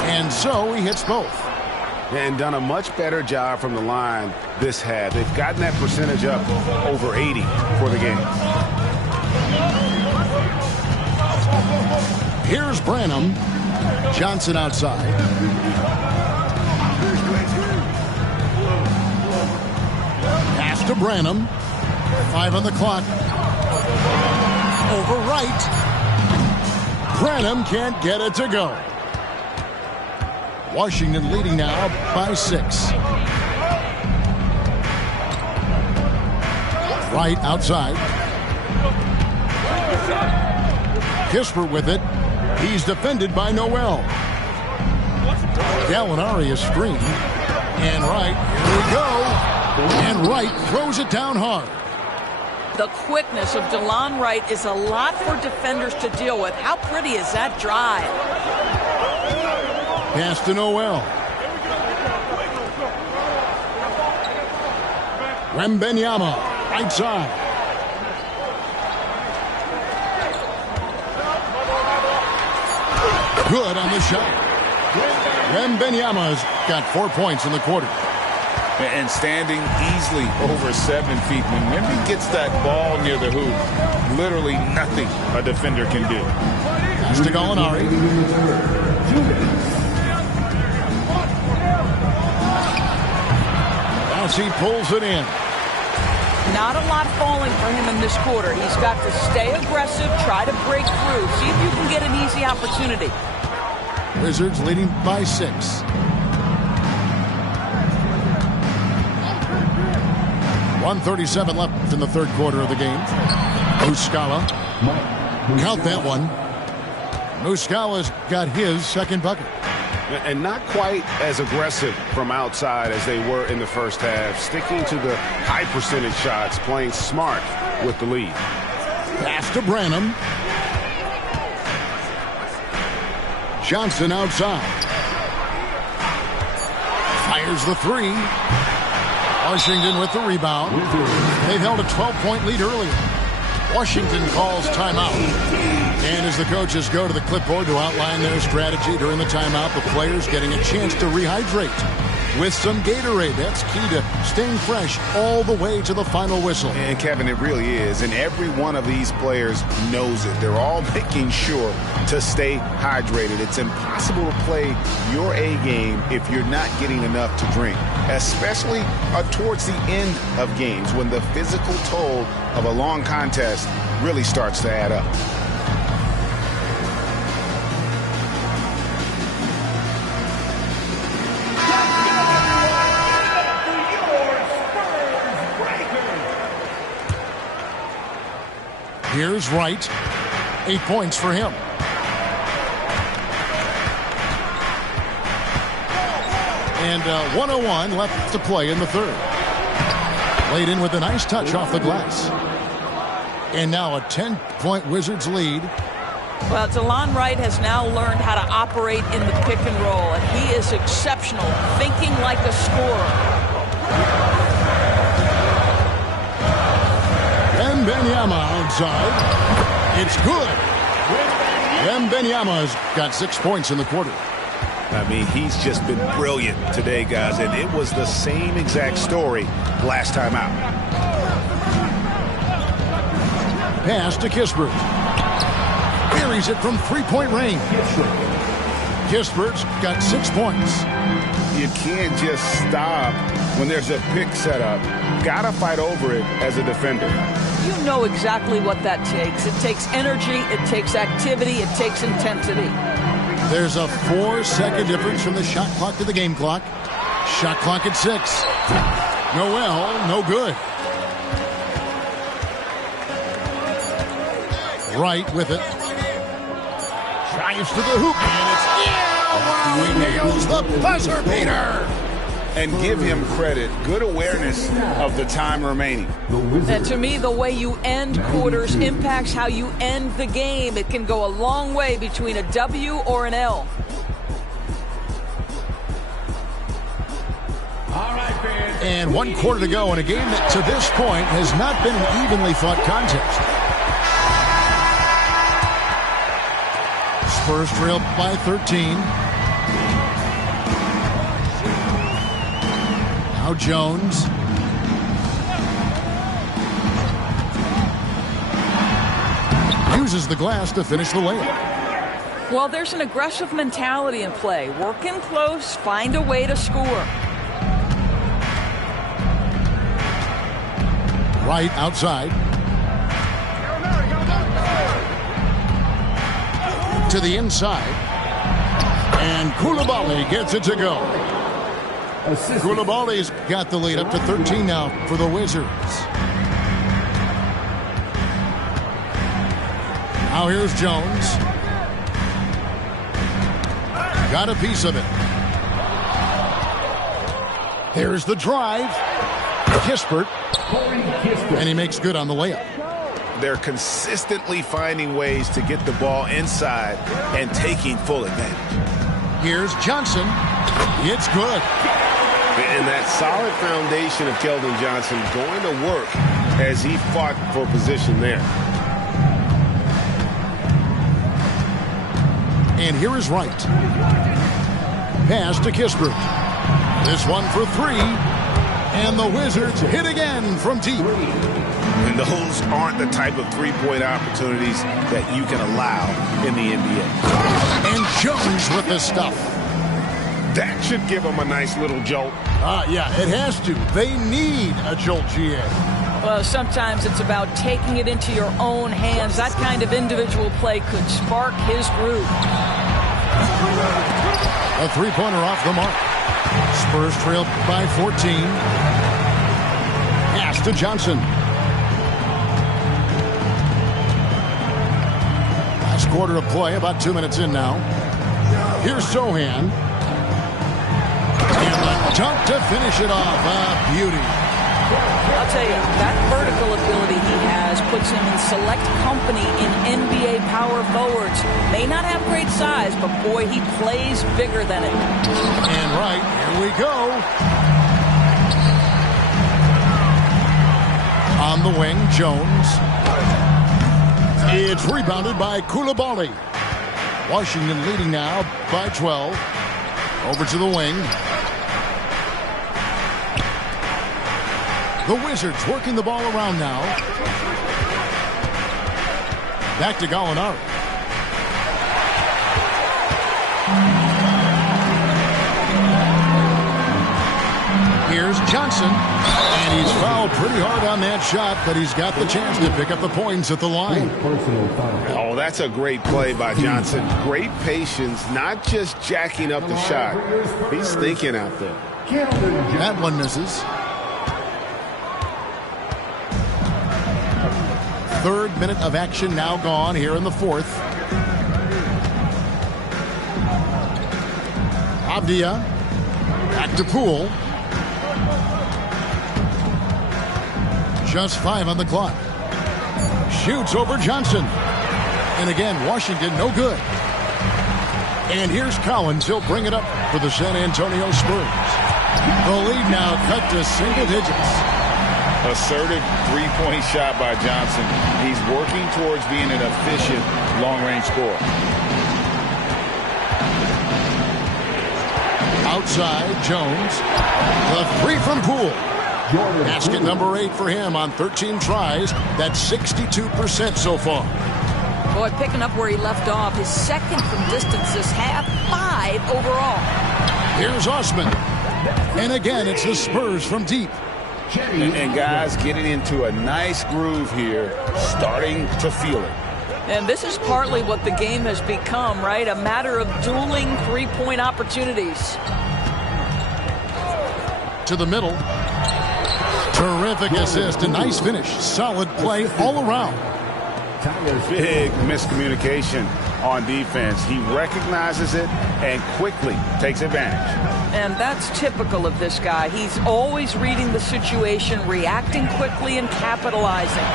And so he hits both. And done a much better job from the line this half. They've gotten that percentage up over 80 for the game. Here's Branham. Johnson outside. Pass to Branham. 5 on the clock. Over Wright. Branham can't get it to go. Washington leading now by 6. Right outside. Kispert with it. He's defended by Noel. Gallinari is screened. And Wright, here we go. And Wright throws it down hard. The quickness of DeLon Wright is a lot for defenders to deal with. How pretty is that drive? Pass to Noel. Wembanyama, right side. Good on the shot. Wembanyama's got 4 points in the quarter. And standing easily over 7 feet. When Wemby gets that ball near the hoop, literally nothing a defender can do. Pass to Gallinari. As he pulls it in. Not a lot falling for him in this quarter. He's got to stay aggressive, try to break through, see if you can get an easy opportunity. Wizards leading by 6. .137 left in the third quarter of the game. Muscala. Count that one. Muscala's got his second bucket. And not quite as aggressive from outside as they were in the first half. Sticking to the high percentage shots, playing smart with the lead. Pass to Branham. Johnson outside. Fires the three. Washington with the rebound. They've held a 12-point lead earlier. Washington calls timeout. And as the coaches go to the clipboard to outline their strategy during the timeout, the players getting a chance to rehydrate with some Gatorade. That's key to staying fresh all the way to the final whistle. And Kevin, it really is. And every one of these players knows it. They're all making sure to stay hydrated. It's impossible to play your A game if you're not getting enough to drink, especially towards the end of games when the physical toll of a long contest really starts to add up. Here's Wright. 8 points for him. And 1:01 left to play in the third. Laid in with a nice touch off the glass. And now a 10-point Wizards lead. Well, DeLon Wright has now learned how to operate in the pick and roll, and he is exceptional, thinking like a scorer. Wembanyama outside. It's good. Wembanyama's got 6 points in the quarter. I mean, he's just been brilliant today, guys, and it was the same exact story last time out. Pass to Kispert. Carries it from three-point range. Kispert's got 6 points. You can't just stop when there's a pick set up. Gotta fight over it as a defender. You know exactly what that takes. It takes energy, it takes activity, it takes intensity. There's a 4-second difference from the shot clock to the game clock. Shot clock at 6. Noel, no good. Wright with it. Drives to the hoop, and it's he nails the buzzer beater. And give him credit. Good awareness of the time remaining. And to me, the way you end quarters impacts how you end the game. It can go a long way between a W or an L. And 1 quarter to go in a game that to this point has not been an evenly fought contest. Spurs trail by 13. Now Jones. Uses the glass to finish the layup. Well, there's an aggressive mentality in play. Work in close, find a way to score. Right outside. To the inside. And Coulibaly gets it to go. Coulibaly's got the lead up to 13 now for the Wizards. Now here's Jones. Got a piece of it. There's the drive. Kispert. And he makes good on the layup. They're consistently finding ways to get the ball inside and taking full advantage. Here's Johnson. It's good. And that solid foundation of Keldon Johnson going to work as he fought for position there. And here is Wright. Pass to Kispert. This one for three. And the Wizards hit again from deep. And those aren't the type of three-point opportunities that you can allow in the NBA. And Jones with the stuff. That should give them a nice little jolt. Yeah, it has to. They need a jolt, GA. Well, sometimes it's about taking it into your own hands. That kind of individual play could spark his groove. A three-pointer off the mark. Spurs trail by 14. Pass to Johnson. Last quarter of play, about 2 minutes in now. Here's Sohan. And the dunk to finish it off. A beauty. I'll tell you, that vertical ability he has puts him in select company in NBA power forwards. May not have great size, but boy, he plays bigger than it. And right, here we go. On the wing, Jones. It's rebounded by Coulibaly. Washington leading now by 12. Over to the wing. The Wizards working the ball around now. Back to Gallinari. Here's Johnson. And he's fouled pretty hard on that shot, but he's got the chance to pick up the points at the line. Oh, that's a great play by Johnson. Great patience, not just jacking up the shot. He's thinking out there. That one misses. Third minute of action now gone here in the fourth. Abdia. Back to Poole. Just 5 on the clock. Shoots over Johnson. And again, Washington no good. And here's Collins. He'll bring it up for the San Antonio Spurs. The lead now cut to single digits. Assertive three-point shot by Johnson. He's working towards being an efficient long-range scorer. Outside, Jones. The three from Poole. Basket number 8 for him on 13 tries. That's 62% so far. Boy, picking up where he left off. His second from distance this half, 5 overall. Here's Osman. And again, it's the Spurs from deep. And guys getting into a nice groove here, starting to feel it. And this is partly what the game has become, right? A matter of dueling three-point opportunities. To the middle. Terrific assist. A nice finish. Solid play all around. Big miscommunication on defense. He recognizes it and quickly takes advantage. And that's typical of this guy. He's always reading the situation, reacting quickly, and capitalizing.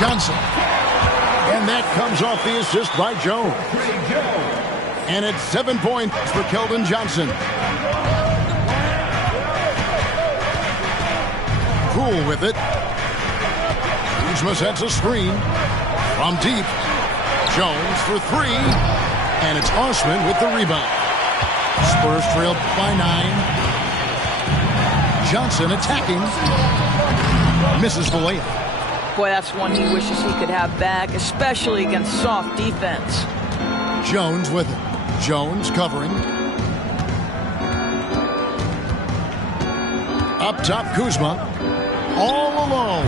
Johnson. And that comes off the assist by Jones. And it's 7 points for Keldon Johnson. Poole with it. Kuzma sets a screen. From deep. Jones for 3. And it's Osman with the rebound. Spurs trailed by 9. Johnson attacking. Misses the layup. Boy, that's one he wishes he could have back, especially against soft defense. Jones with it. Jones covering. Up top, Kuzma. All alone.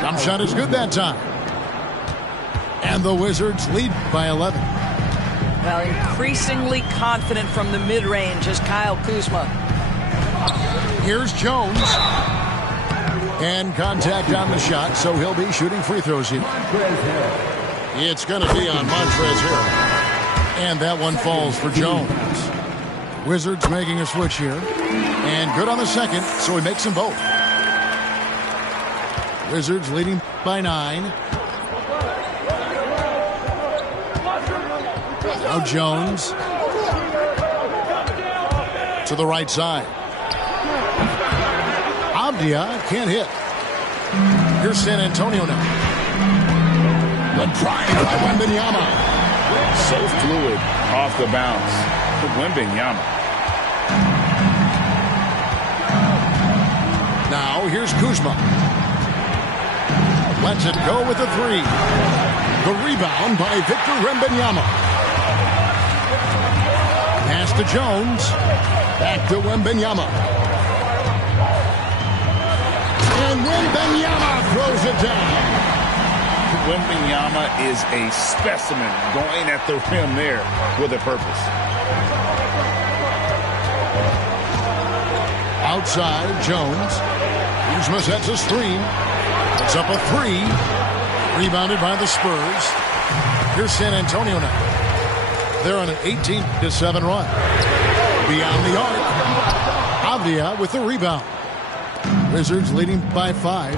Jump shot is good that time. And the Wizards lead by 11. Well, increasingly confident from the mid-range is Kyle Kuzma. Here's Jones. And contact on the shot, so he'll be shooting free throws here. It's going to be on Montrezl Harrell. And that one falls for Jones. Wizards making a switch here. And good on the second, so he makes them both. Wizards leading by 9. Now Jones to the right side. Abdia can't hit. Here's San Antonio now. The drive by Wembanyama. So fluid off the bounce. Wembanyama. Now here's Kuzma. Lets it go with the 3. The rebound by Victor Wembanyama. Pass to Jones. Back to Wembanyama. And Wembanyama throws it down. Wembanyama is a specimen going at the rim there with a purpose. Outside, Jones. Kuzma sets a screen. It's up a 3. Rebounded by the Spurs. Here's San Antonio now. They're on an 18-7 run. Beyond the arc. Avdia with the rebound. Wizards leading by 5.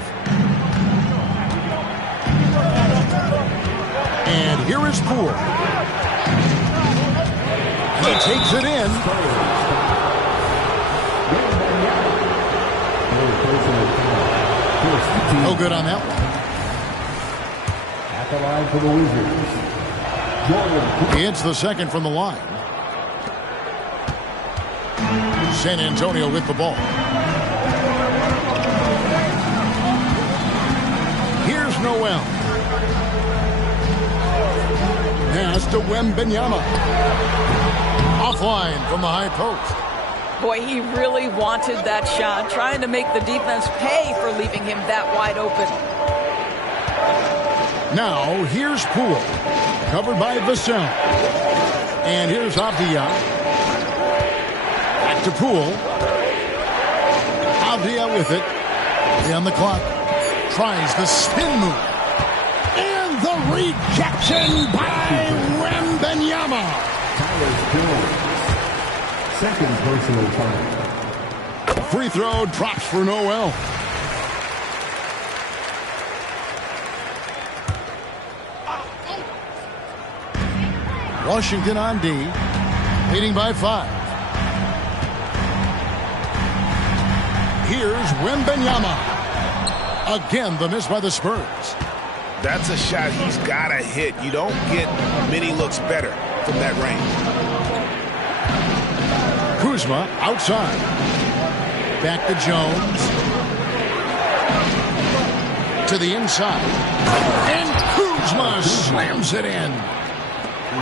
And here is Poole. And he takes it in. No good on that one. At the line for the Wizards. It's the second from the line. San Antonio with the ball. Here's Noel. Pass to Wembanyama. Offline from the high post. Boy, he really wanted that shot, trying to make the defense pay for leaving him that wide open. Now, here's Poole. Covered by Vassell. And here's Avdia. Back to Poole. Avdia with it. On the clock. Tries the spin move. And the rejection by Wembanyama. Second personal foul. Free throw drops for Noel. Washington on D, leading by 5. Here's Wembanyama. Again, the miss by the Spurs. That's a shot he's got to hit. You don't get many looks better from that range. Kuzma outside. Back to Jones. To the inside. And Kuzma slams it in.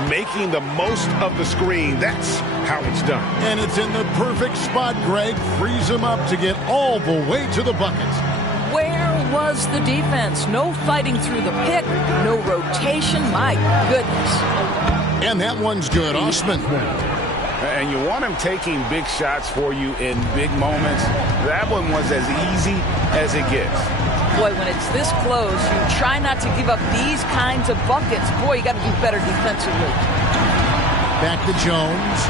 Making the most of the screen. That's how it's done. And it's in the perfect spot. Greg frees him up to get all the way to the buckets. Where was the defense? No fighting through the pick, no rotation. My goodness. And that one's good. Osman. And you want him taking big shots for you in big moments. That one was as easy as it gets. Boy, when it's this close, you try not to give up these kinds of buckets. Boy, you got to do better defensively. Back to Jones.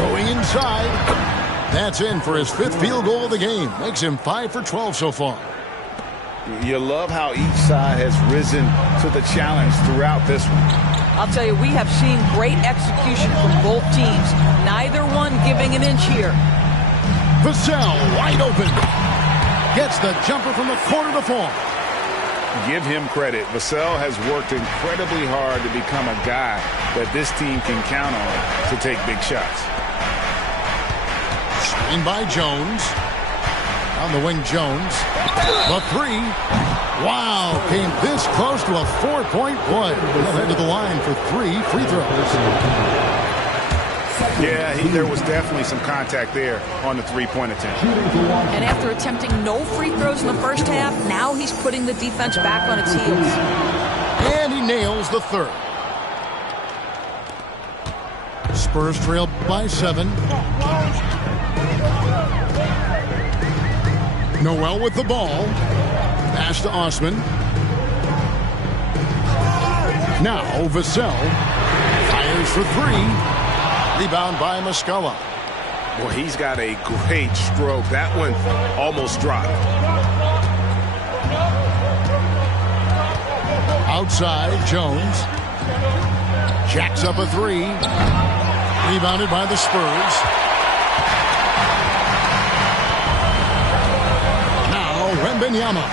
Going inside. That's in for his 5th field goal of the game. Makes him 5 for 12 so far. You love how each side has risen to the challenge throughout this one. I'll tell you, we have seen great execution from both teams. Neither one giving an inch here. Vassell wide open. Gets the jumper from the corner to fall. Give him credit. Vassell has worked incredibly hard to become a guy that this team can count on to take big shots. Screen by Jones. On the wing, Jones. The 3. Wow, came this close to a 4-point play. He'll head to the line for 3 free throws. Yeah, there was definitely some contact there on the three-point attempt. And after attempting no free throws in the first half, now he's putting the defense back on its heels. And he nails the 3rd. Spurs trail by 7. Noel with the ball. Pass to Osman. Now Vassell fires for three. Rebound by Muscala. Boy, he's got a great stroke. That one almost dropped. Outside, Jones jacks up a three. Rebounded by the Spurs. Now Wembanyama.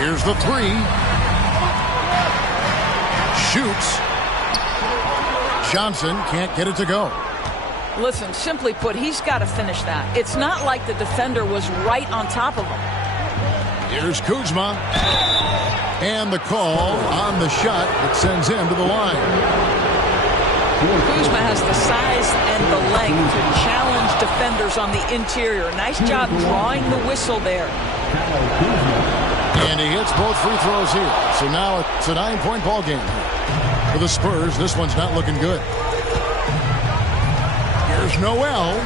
Here's the three. Shoots. Johnson can't get it to go. Listen, simply put, he's got to finish that. It's not like the defender was right on top of him. Here's Kuzma. And the call on the shot that sends him to the line. Kuzma has the size and the length to challenge defenders on the interior. Nice job drawing the whistle there. And he hits both free throws here. So now it's a 9-point ball game. For the Spurs, this one's not looking good. Here's Noel.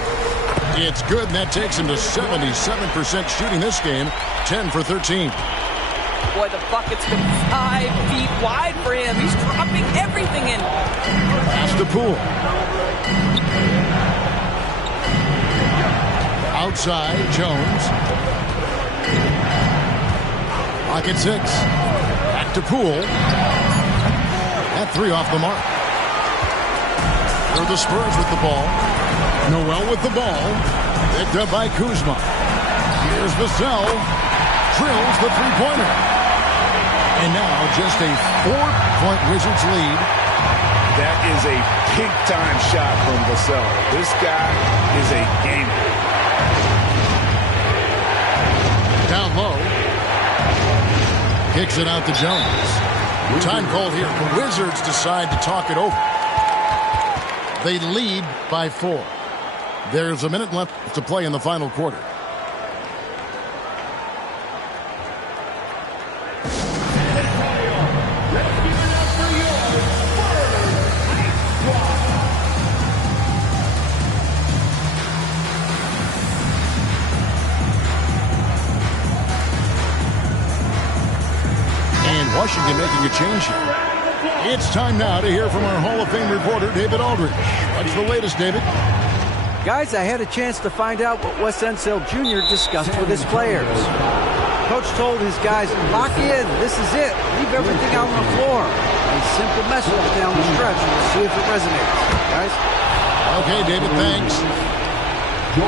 It's good, and that takes him to 77% shooting this game. 10 for 13. Boy, the bucket's been 5 feet wide for him. He's dropping everything in. Pass to Poole. Outside, Jones. Pocket 6. Back to Poole. That three off the mark. For the Spurs with the ball. Noel with the ball. Picked up by Kuzma. Here's Vassell. Drills the three-pointer. And now just a 4-point Wizards lead. That is a big-time shot from Vassell. This guy is a gamer. Down low. Kicks it out to Jones. Time called here. The Wizards decide to talk it over. They lead by 4. There's a minute left to play in the final quarter. Washington making a change here. It's time now to hear from our Hall of Fame reporter, David Aldridge. What's the latest, David? Guys, I had a chance to find out what Wes Unseld Jr. discussed with his players. Coach told his guys, lock in, this is it. Leave everything out on the floor. A simple message down the stretch. We'll see if it resonates. Guys? Okay, David, thanks.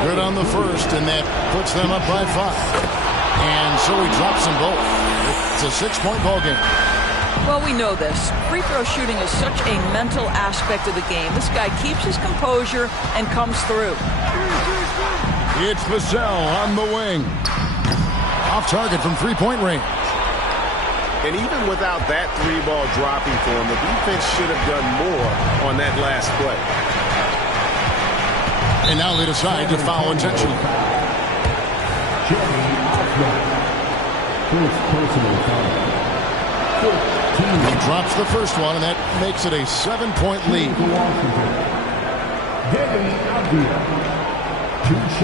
Good on the first, and that puts them up by 5. And so he drops them both. It's a 6-point ball game. Well, we know this. Free throw shooting is such a mental aspect of the game. This guy keeps his composure and comes through. It's Vassell on the wing. Off target from 3-point range. And even without that 3-ball dropping for him, the defense should have done more on that last play. And now they decide to foul intentionally. He drops the first one, and that makes it a 7-point lead.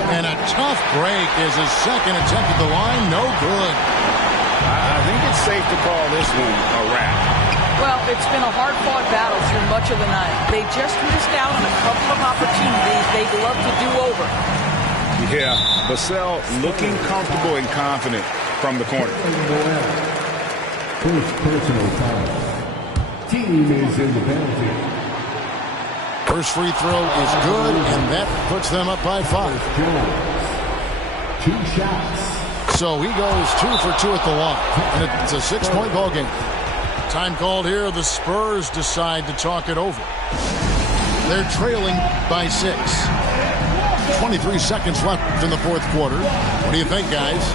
And a tough break is his second attempt at the line. No good. I think it's safe to call this one a wrap. Well, it's been a hard-fought battle through much of the night. They just missed out on a couple of opportunities they'd love to do over. Yeah, Vassell looking comfortable and confident from the corner. First personal foul. Team is in the penalty. First free throw is good, and that puts them up by 5. 2 shots. So he goes 2 for 2 at the line, and it's a 6-point ball game. Time called here. The Spurs decide to talk it over. They're trailing by 6. 23 seconds left in the fourth quarter. What do you think, guys?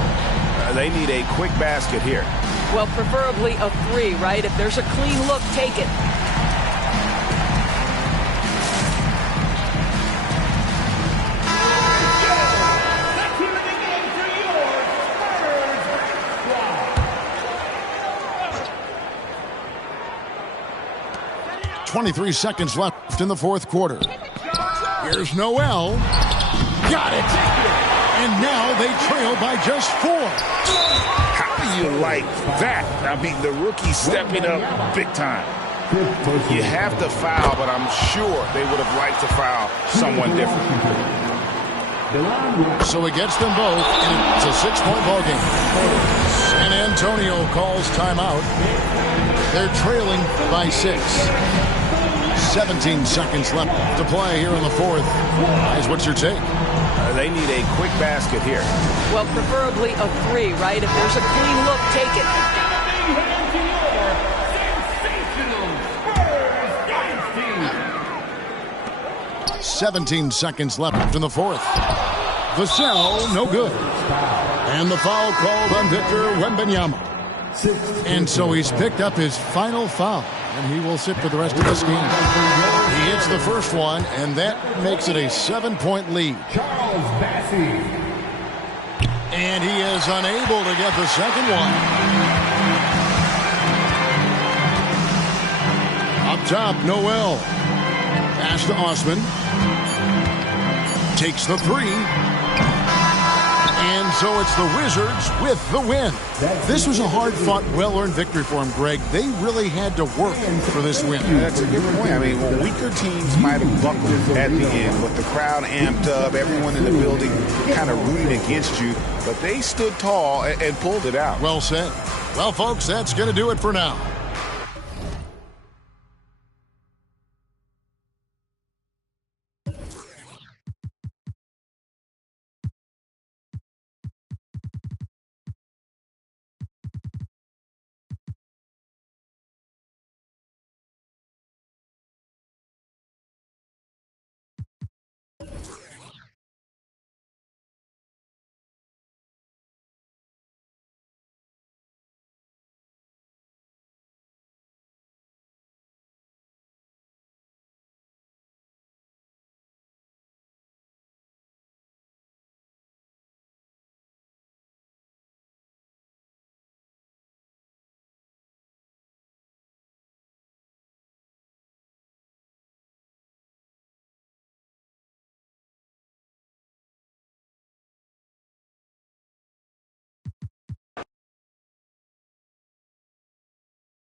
They need a quick basket here. Well, preferably a 3, right? If there's a clean look, take it. Second of the game for yours, Spurs. 23 seconds left in the fourth quarter. Here's Noel. Got it. And now they trail by just 4. How do you like that? I mean, the rookie stepping up big time. You have to foul, but I'm sure they would have liked to foul someone different. So he gets them both, and it's a 6-point ball game. San Antonio calls timeout. They're trailing by 6. 17 seconds left to play here in the fourth. Guys, what's your take? They need a quick basket here. Well, preferably a 3, right? If there's a clean look, take it. 17 seconds left in the fourth. Vassell, no good. And the foul called on Victor Wembanyama. And so he's picked up his final foul, and he will sit for the rest of this game. He hits the first one, and that makes it a 7-point lead. And he is unable to get the second one. Up top, Noel. Pass to Osman. Takes the 3. And so it's the Wizards with the win. This was a hard-fought, well-earned victory for them, Greg. They really had to work for this win. That's a good point. I mean, well, weaker teams might have buckled at the end, but the crowd amped up, everyone in the building kind of rooting against you, but they stood tall and pulled it out. Well said. Well, folks, that's going to do it for now.